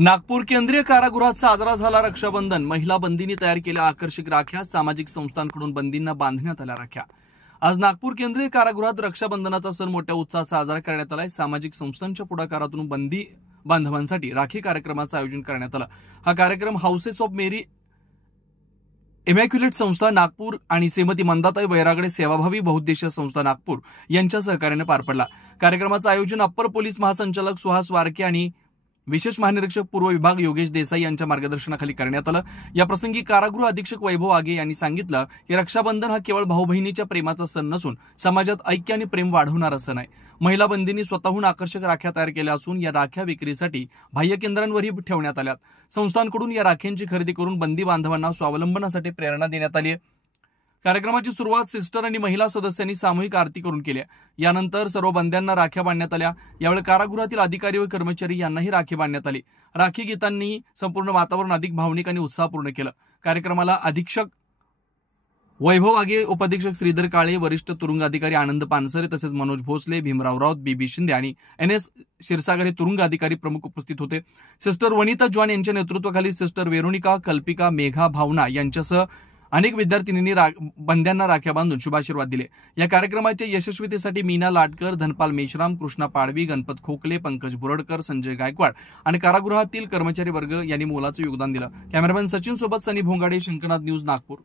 नागपूर केंद्रीय कारागृहात साजरा झाला रक्षाबंधन। महिला बंदींनी तयार केल्या आकर्षक राख्या, सामाजिक संस्थांकडून बंदींना बांधण्यात आल्या राख्या। आज नागपूर केंद्रीय कारागृहात रक्षाबंधनाचा सण मोठ्या उत्साहात साजरा करण्यात आलाय। सामाजिक संस्थांच्या पुढाकारातून बंदी बांधवांसाठी राखी कार्यक्रमाचं आयोजन करण्यात आलं। हा कार्यक्रम हाऊसेस ऑफ मेरी इमॅक्युलेट संस्था नागपूर आणि श्रीमती मंदाताई वैरागडे सेवाभावी बहुउद्देशीय संस्था नागपूर यांच्या सहकार्याने पार पडला। कार्यक्रमाचं आयोजन अप्पर पोलीस महासंचालक सुहास वारके आणि विशेष महानिरीक्षक पूर्व विभाग योगेश देसाई यांच्या मार्गदर्शनाखाली करण्यात आलं। या प्रसंगी कारागृह अधीक्षक वैभव आगे यांनी सांगितलं की रक्षाबंधन हा केवळ भाऊ बहिणीच्या प्रेमाचा सण नसून समाजात ऐक्य आणि प्रेम वाढवणारा सण आहे। महिला बंदींनी स्वतःहून आकर्षक राख्या तयार केल्या असून या राख्या विक्रीसाठी बाह्य केंद्रांवरही ठेवण्यात आल्यात। संस्थांकडून या राख्यांची खरेदी करून बंदी बांधवांना स्वावलंबनासाठी प्रेरणा देण्यात आली आहे। कार्यक्रमाची सुरुवात सिस्टर आणि महिला सदस्यांनी सामूहिक आरती करून केली। यानंतर सर्व बंद्यांना राख्या बांधण्यात आल्या। यावेळी कारागृहातील अधिकारी व कर्मचारी यांनाही राखी बांधण्यात आली। राखी गीतांनी संपूर्ण वातावरण अधिक भावनिक आणि उत्साहपूर्ण केलं। कार्यक्रमाला अधीक्षक वैभव आगे, उपाधीक्षक श्रीधर काळे, वरिष्ठ तुरुंग अधिकारी आनंद पानसरे तसेच मनोज भोसले, भीमराव राऊत, बीबी शिंदे आणि NS क्षीरसागर हे तुरुंग अधिकारी प्रमुख उपस्थित होते। सिस्टर वनिता जॉन यांच्या नेतृत्वाखाली सिस्टर वेरोनिका, कल्पिका, मेघा, भावना यांच्यासह अनेक विद्यार्थिनींनी बंद्यांना राख्या बांधून शुभाशीर्वाद दिले। या कार्यक्रमाच्या यशस्वीतेसाठी मीना लाटकर, धनपाल मेश्राम, कृष्णा पाडवी, गणपत खोकले, पंकज बुरडकर, संजय गायकवाड आणि कारागृहातील कर्मचारी वर्ग यांनी मोलाचं योगदान दिलं। कॅमेरामॅन सचिन सोबत सनी भोंगाडे, शंकरनाथ न्यूज, नागपूर।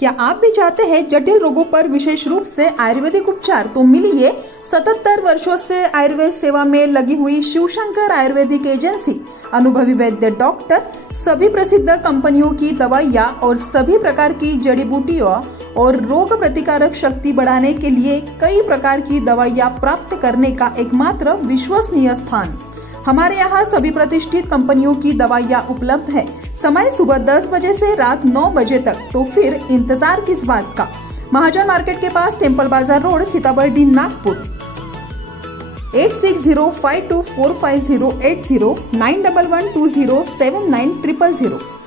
क्या आप भी चाहते हैं जटिल रोगों पर विशेष रूप से आयुर्वेदिक उपचार? तो मिलिए 77 वर्षों से आयुर्वेद सेवा में लगी हुई शिवशंकर आयुर्वेदिक एजेंसी। अनुभवी वैद्य डॉक्टर, सभी प्रसिद्ध कंपनियों की दवाइयाँ और सभी प्रकार की जड़ी बूटियों और रोग प्रतिकारक शक्ति बढ़ाने के लिए कई प्रकार की दवाइयाँ प्राप्त करने का एकमात्र विश्वसनीय स्थान। हमारे यहाँ सभी प्रतिष्ठित कंपनियों की दवाइयाँ उपलब्ध है। समय सुबह 10 बजे से रात 9 बजे तक। तो फिर इंतजार किस बात का? महाजन मार्केट के पास, टेम्पल बाजार रोड, सीताबर्डी, नागपुर। 8605245080 911207900।